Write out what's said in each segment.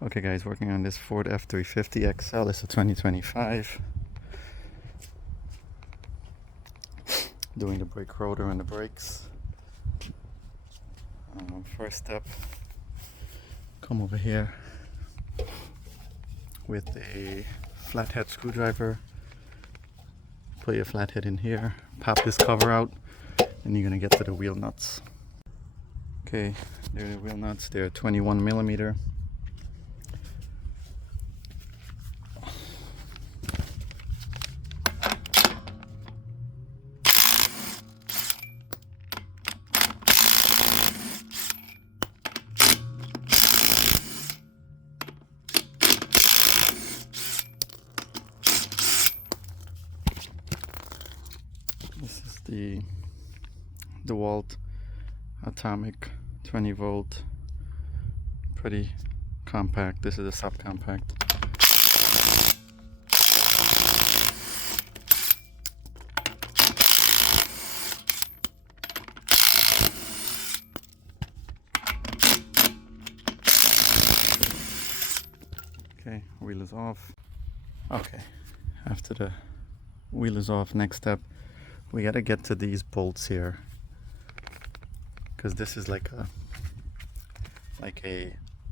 Okay guys, working on this Ford F350 XL. It's a 2025. Doing the brake rotor and the brakes. First step, come over here with a flathead screwdriver. Put your flathead in here, pop this cover out, and you're gonna get to the wheel nuts. Okay, there are the wheel nuts. They're 21 millimeter. This is the DeWalt Atomic 20 volt, pretty compact. This is a subcompact. Okay, wheel is off. Okay, after the wheel is off, next step, we gotta get to these bolts here, because this is like a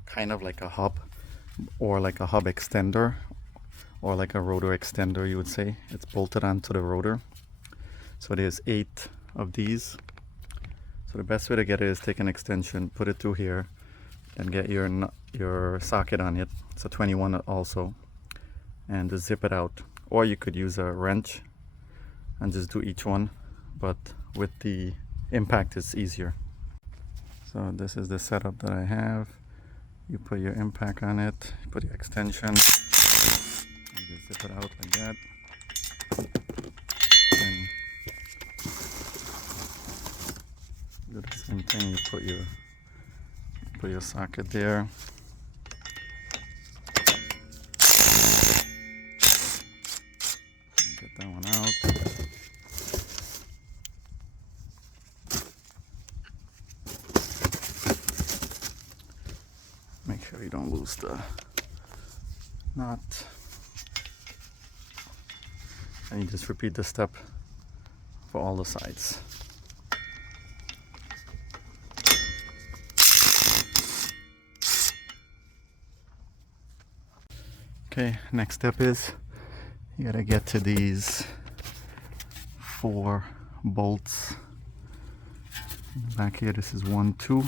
kind of like a hub, or like a hub extender, or like a rotor extender, you would say. It's bolted onto the rotor. So there's 8 of these. So the best way to get it is take an extension, put it through here, and get your socket on it. It's a 21 also, and just zip it out. Or you could use a wrench and just do each one, but with the impact it's easier. So this is the setup that I have. You put your impact on it, you put your extension, and just zip it out like that. And do the same thing, you put your socket there. Get that one out. Make sure you don't lose the knot. And you just repeat the step for all the sides. Okay, next step is you gotta get to these 4 bolts back here. This is 1, 2.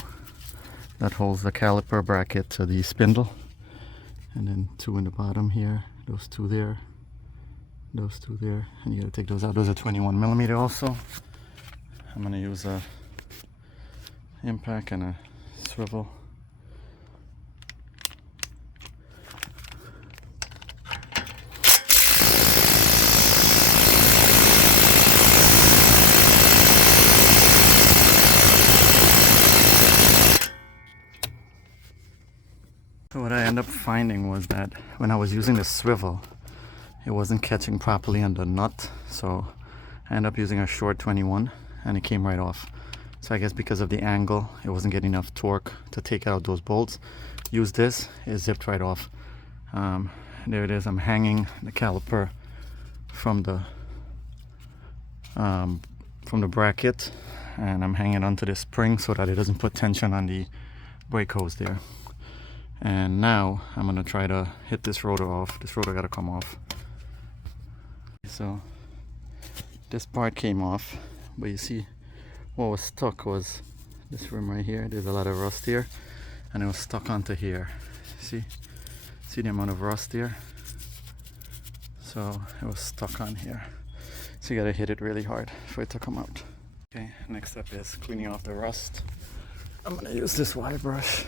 That holds the caliper bracket to the spindle, and then 2 in the bottom here, those 2 there, those 2 there, and you gotta take those out. Those are 21 millimeter also. I'm gonna use a impact and a swivel. So what I ended up finding was that when I was using the swivel, it wasn't catching properly on the nut. So I ended up using a short 21 and it came right off. So I guess because of the angle, it wasn't getting enough torque to take out those bolts. Use this, it zipped right off. There it is. I'm hanging the caliper from the bracket, and I'm hanging onto this spring so that it doesn't put tension on the brake hose there. And now I'm gonna try to hit this rotor off. This rotor gotta come off. So this part came off, but you see what was stuck was this rim right here. There's a lot of rust here, and it was stuck onto here. See the amount of rust here? So it was stuck on here. So you gotta hit it really hard for it to come out. Okay, next step is cleaning off the rust. I'm gonna use this wire brush.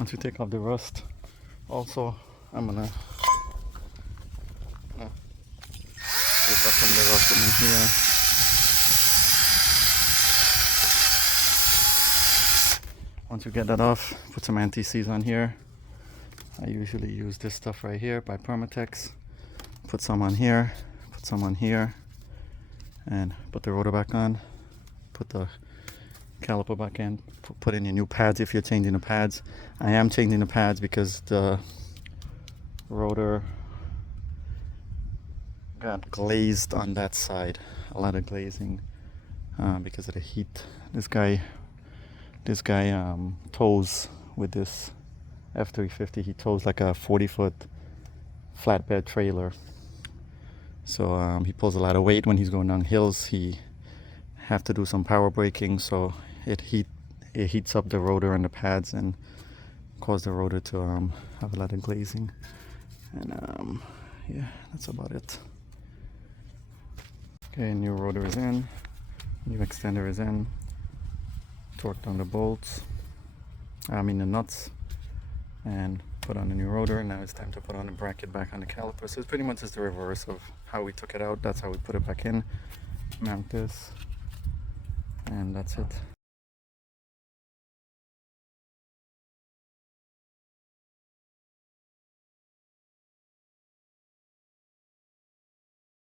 once you take off the rust, also I'm gonna take off some of the rust in here. Once you get that off, put some anti-seize on here. I usually use this stuff right here by Permatex. Put some on here, put some on here, and put the rotor back on. Put the caliper back in. Put in your new pads if you're changing the pads. I am changing the pads because the rotor got glazed on that side. A lot of glazing because of the heat. This guy tows with this F350. He tows like a 40-foot flatbed trailer. So he pulls a lot of weight when he's going down hills. He have to do some power braking, so it heats up the rotor and the pads and cause the rotor to have a lot of glazing. And yeah, that's about it. Okay, new rotor is in, new extender is in. Torque down the bolts, the nuts, and put on the new rotor. Now it's time to put on the bracket back on the caliper. So it's pretty much just the reverse of how we took it out. That's how we put it back in. Mount this, and that's it.